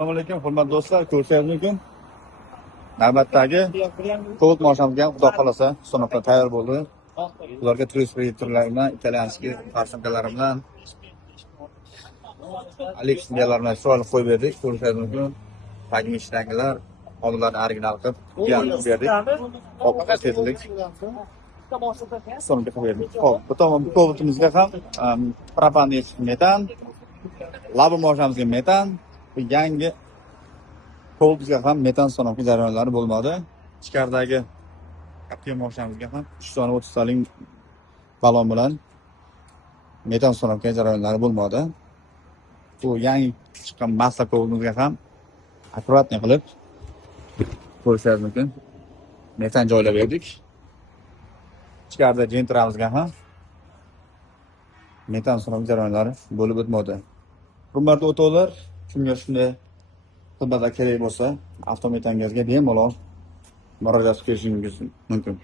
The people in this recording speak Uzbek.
Assalomu alaykum, hurmatli do'stlar. Ko'rishingiz mumkin. Navbatdagi Cobalt mashinamizga xudo xolasa so'noqqa tayyor bo'ldi. Ularga turist turlari bilan, italyanskiy farsankalari bilan, Aleksandrlar bilan chiroyli qo'yib berdik. Ko'rishingiz mumkin. Tagimish ranglar, oldinlarni original qilib, yangi berdik. Hop, tezlik. So'nga qilib berdik. Hop, bu tomon Cobaltimizga ham propan metan, labo mashinamizga metan, yangi Cobalt'ga ham metan so'noqli jarayonlari bo'lmadi. Ichkaridagi Captiva mashinamizga ham 3 dona 30 talik balon bilan metan so'noqli jarayonlari bo'lmadi. Bu yangi chiqqan massa Cobalt'ga ham akkuratni qilib ko'rishingiz mumkin. Metan joylab berdik. Ichkarida Gentra'mizga ham metan so'noqli jarayonlari bo'lib o'tmadi. Hurmatli o'tovlar, kimga shunday xizmatlar kerak bo'lsa, avtometangizga bemalol murojaat qilishingiz mumkin.